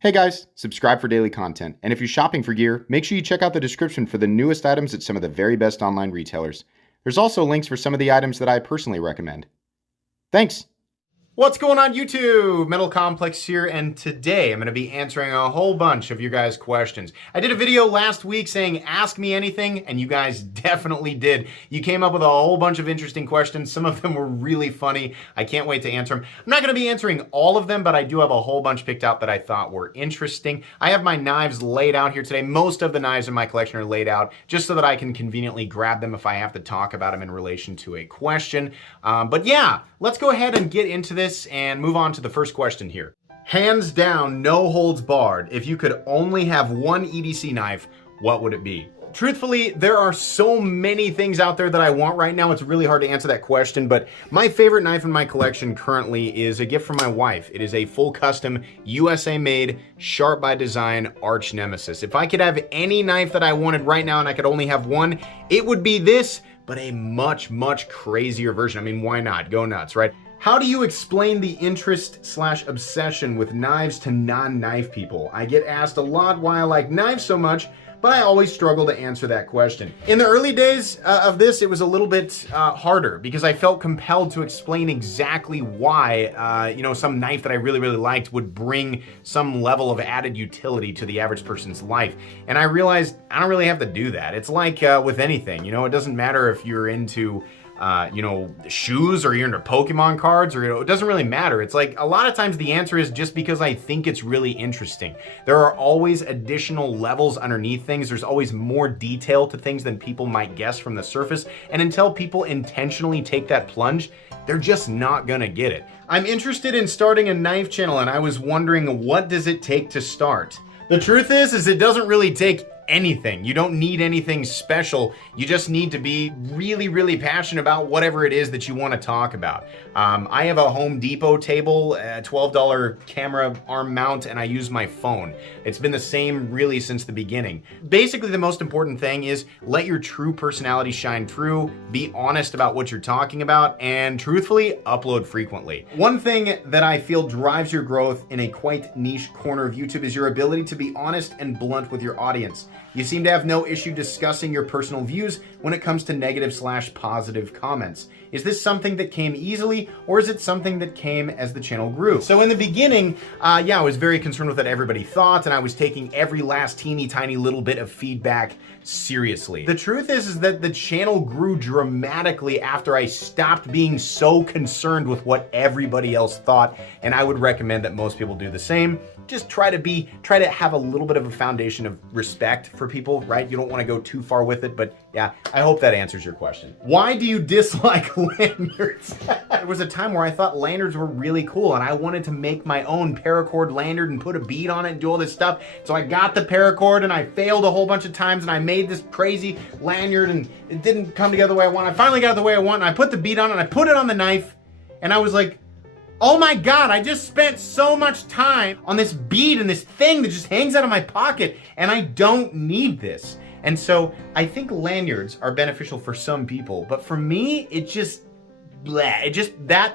Hey guys, subscribe for daily content, and if you're shopping for gear, make sure you check out the description for the newest items at some of the very best online retailers. There's also links for some of the items that I personally recommend. Thanks! What's going on YouTube? Metal Complex here, and today I'm going to be answering a whole bunch of your guys' questions. I did a video last week saying ask me anything, and you guys definitely did. You came up with a whole bunch of interesting questions. Some of them were really funny. I can't wait to answer them. I'm not going to be answering all of them, but I do have a whole bunch picked out that I thought were interesting. I have my knives laid out here today. Most of the knives in my collection are laid out just so that I can conveniently grab them if I have to talk about them in relation to a question. But yeah, let's go ahead and get into this and move on to the first question here. Hands down, no holds barred. If you could only have one EDC knife, what would it be? Truthfully, there are so many things out there that I want right now. It's really hard to answer that question, but my favorite knife in my collection currently is a gift from my wife. It is a full custom USA made, sharp by design arch nemesis. If I could have any knife that I wanted right now and I could only have one, it would be this, but a much, much crazier version. I mean, why not? Go nuts, right? How do you explain the interest/obsession with knives to non-knife people? I get asked a lot why I like knives so much, but I always struggle to answer that question. In the early days of this, it was a little bit harder because I felt compelled to explain exactly why, some knife that I really, really liked would bring some level of added utility to the average person's life. And I realized I don't really have to do that. It's like with anything, it doesn't matter if you're into shoes or you're into Pokemon cards or it doesn't really matter. It's like a lot of times the answer is just because I think it's really interesting. There are always additional levels underneath things. There's always more detail to things than people might guess from the surface. And until people intentionally take that plunge, they're just not gonna get it. I'm interested in starting a knife channel and I was wondering, what does it take to start? The truth is it doesn't really take anything. You don't need anything special. You just need to be really, really passionate about whatever it is that you want to talk about. I have a Home Depot table, a $12 camera arm mount, and I use my phone. It's been the same really since the beginning. Basically, the most important thing is let your true personality shine through, be honest about what you're talking about, and truthfully, upload frequently. One thing that I feel drives your growth in a quite niche corner of YouTube is your ability to be honest and blunt with your audience. You seem to have no issue discussing your personal views when it comes to negative/positive comments. Is this something that came easily, or is it something that came as the channel grew? So in the beginning, I was very concerned with what everybody thought, and I was taking every last teeny tiny little bit of feedback seriously. The truth is that the channel grew dramatically after I stopped being so concerned with what everybody else thought, and I would recommend that most people do the same. Just try to have a little bit of a foundation of respect for people, right? You don't want to go too far with it, but yeah, I hope that answers your question. Why do you dislike lanyards? There was a time where I thought lanyards were really cool and I wanted to make my own paracord lanyard and put a bead on it and do all this stuff. So I got the paracord and I failed a whole bunch of times and I made this crazy lanyard and it didn't come together the way I want. I finally got it the way I want and I put the bead on it and I put it on the knife and I was like, oh my God, I just spent so much time on this bead and this thing that just hangs out of my pocket and I don't need this. And so I think lanyards are beneficial for some people, but for me, it just, bleh. It just, that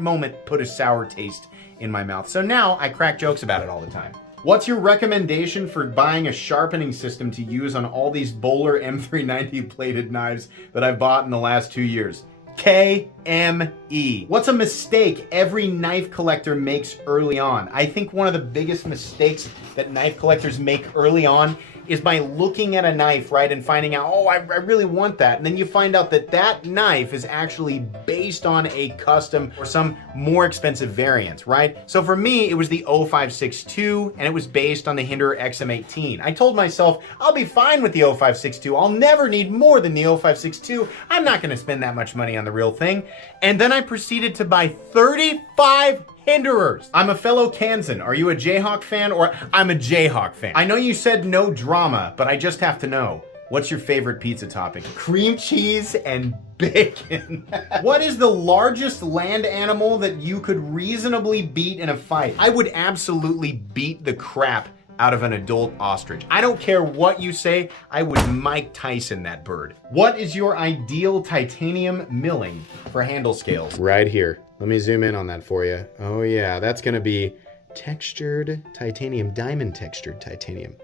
moment put a sour taste in my mouth. So now I crack jokes about it all the time. What's your recommendation for buying a sharpening system to use on all these Bowler M390 plated knives that I've bought in the last 2 years? KME. What's a mistake every knife collector makes early on? I think one of the biggest mistakes that knife collectors make early on is by looking at a knife, right, and finding out, oh, I really want that. And then you find out that that knife is actually based on a custom or some more expensive variant, right? So for me, it was the 0562, and it was based on the Hinderer XM18. I told myself, I'll be fine with the 0562. I'll never need more than the 0562. I'm not gonna spend that much money on the real thing. And then I proceeded to buy 35 Hinderers. I'm a fellow Kansan. Are you a Jayhawk fan? Or I'm a Jayhawk fan. I know you said no drama, but I just have to know. What's your favorite pizza topping? Cream cheese and bacon. What is the largest land animal that you could reasonably beat in a fight? I would absolutely beat the crap out of an adult ostrich. I don't care what you say, I would Mike Tyson that bird. What is your ideal titanium milling for handle scales? Right here. Let me zoom in on that for you. Oh yeah, that's gonna be Textured titanium, diamond textured titanium.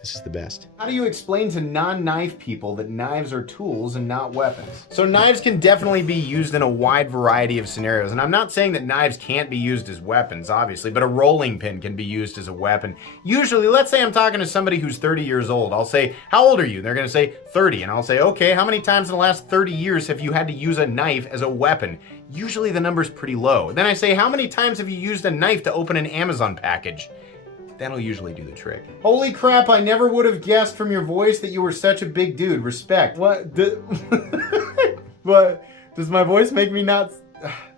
This is the best. How do you explain to non-knife people that knives are tools and not weapons? So knives can definitely be used in a wide variety of scenarios. And I'm not saying that knives can't be used as weapons, obviously, but a rolling pin can be used as a weapon. Usually, let's say I'm talking to somebody who's 30 years old. I'll say, how old are you? They're gonna say 30. And I'll say, okay, how many times in the last 30 years have you had to use a knife as a weapon? Usually the number's pretty low. Then I say, how many times have you used a knife to open an Amazon package? That'll usually do the trick. Holy crap, I never would have guessed from your voice that you were such a big dude. Respect. What? What? Does my voice make me not...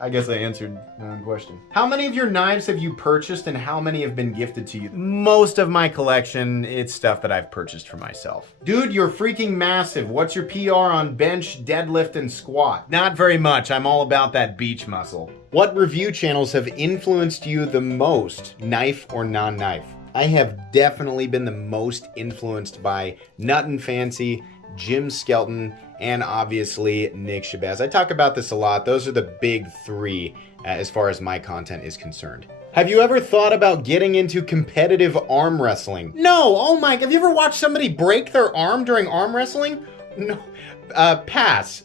I guess I answered my own question. How many of your knives have you purchased and how many have been gifted to you? Most of my collection, it's stuff that I've purchased for myself. Dude, you're freaking massive. What's your PR on bench, deadlift, and squat? Not very much. I'm all about that beach muscle. What review channels have influenced you the most, knife or non-knife? I have definitely been the most influenced by Nut and Fancy, Jim Skelton, and obviously Nick Shabazz. I talk about this a lot. Those are the big three as far as my content is concerned. Have you ever thought about getting into competitive arm wrestling? No, oh my, have you ever watched somebody break their arm during arm wrestling? No, pass,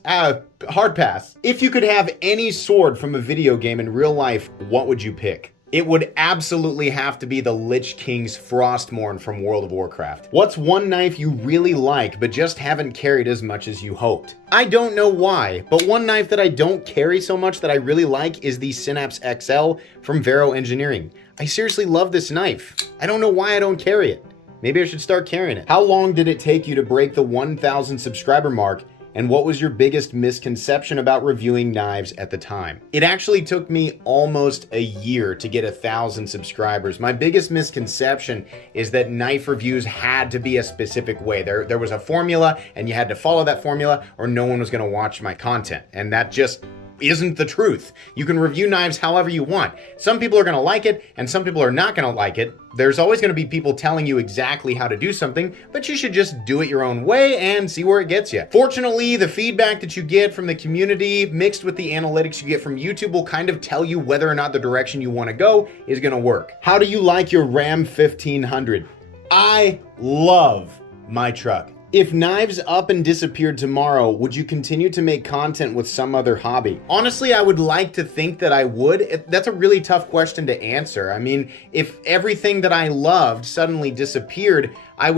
hard pass. If you could have any sword from a video game in real life, what would you pick? It would absolutely have to be the Lich King's Frostmourne from World of Warcraft. What's one knife you really like, but just haven't carried as much as you hoped? I don't know why, but one knife that I don't carry so much that I really like is the Synapse XL from Vero Engineering. I seriously love this knife. I don't know why I don't carry it. Maybe I should start carrying it. How long did it take you to break the 1,000 subscriber mark? And what was your biggest misconception about reviewing knives at the time? It actually took me almost a year to get 1,000 subscribers. My biggest misconception is that knife reviews had to be a specific way. There was a formula and you had to follow that formula or no one was gonna watch my content. And that just isn't the truth. You can review knives however you want. Some people are gonna like it and some people are not gonna like it. There's always gonna be people telling you exactly how to do something, but you should just do it your own way and see where it gets you. Fortunately, the feedback that you get from the community mixed with the analytics you get from YouTube will kind of tell you whether or not the direction you wanna go is gonna work. How do you like your Ram 1500? I love my truck. If knives up and disappeared tomorrow, would you continue to make content with some other hobby? Honestly, I would like to think that I would. That's a really tough question to answer. I mean, if everything that I loved suddenly disappeared, I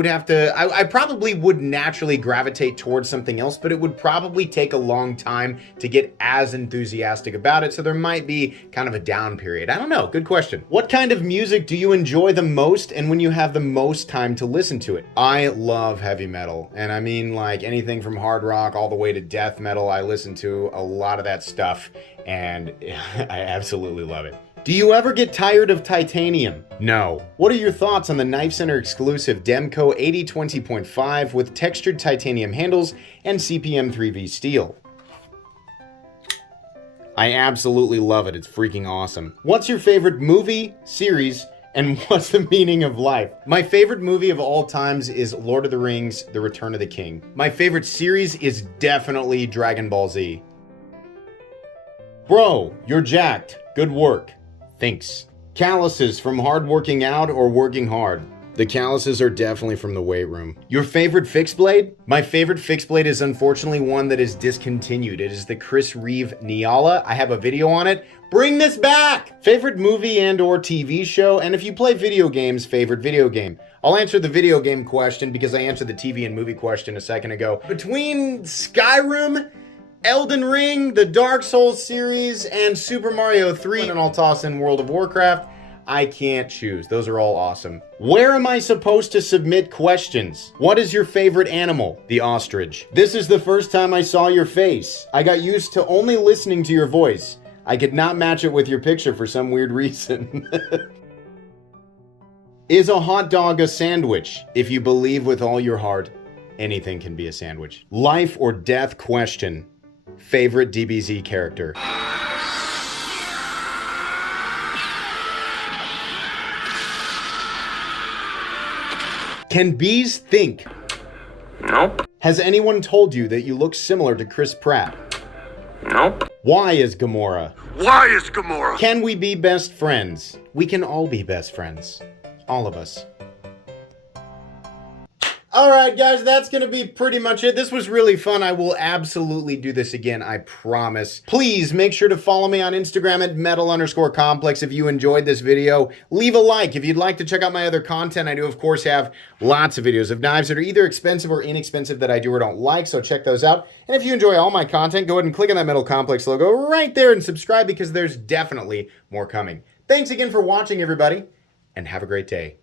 probably would naturally gravitate towards something else, but it would probably take a long time to get as enthusiastic about it. So there might be kind of a down period. I don't know. Good question. What kind of music do you enjoy the most and when you have the most time to listen to it? I love heavy metal. And I mean like anything from hard rock all the way to death metal. I listen to a lot of that stuff and I absolutely love it. Do you ever get tired of titanium? No. What are your thoughts on the Knife Center exclusive Demco 8020.5 with textured titanium handles and CPM 3V steel? I absolutely love it. It's freaking awesome. What's your favorite movie, series, and what's the meaning of life? My favorite movie of all times is Lord of the Rings, The Return of the King. My favorite series is definitely Dragon Ball Z. Bro, you're jacked. Good work. Thanks. Calluses from hard working out or working hard? The calluses are definitely from the weight room. Your favorite fixed blade? My favorite fixed blade is unfortunately one that is discontinued. It is the Chris Reeve Nyala. I have a video on it. Bring this back! Favorite movie and or TV show? And if you play video games, favorite video game? I'll answer the video game question because I answered the TV and movie question a second ago. Between Skyrim, Elden Ring, the Dark Souls series, and Super Mario 3, and I'll toss in World of Warcraft, I can't choose. Those are all awesome. Where am I supposed to submit questions? What is your favorite animal? The ostrich. This is the first time I saw your face. I got used to only listening to your voice. I could not match it with your picture for some weird reason. Is a hot dog a sandwich? If you believe with all your heart, anything can be a sandwich. Life or death question. Favorite Dbz character? Can bees think? Nope. Has anyone told you that you look similar to Chris Pratt? Nope. Why is Gamora? Why is Gamora? Can we be best friends? We can all be best friends. All of us. Alright guys, that's going to be pretty much it. This was really fun. I will absolutely do this again, I promise. Please make sure to follow me on Instagram at metal_complex if you enjoyed this video. Leave a like if you'd like to check out my other content. I do, of course, have lots of videos of knives that are either expensive or inexpensive that I do or don't like, so check those out. And if you enjoy all my content, go ahead and click on that Metal Complex logo right there and subscribe because there's definitely more coming. Thanks again for watching, everybody, and have a great day.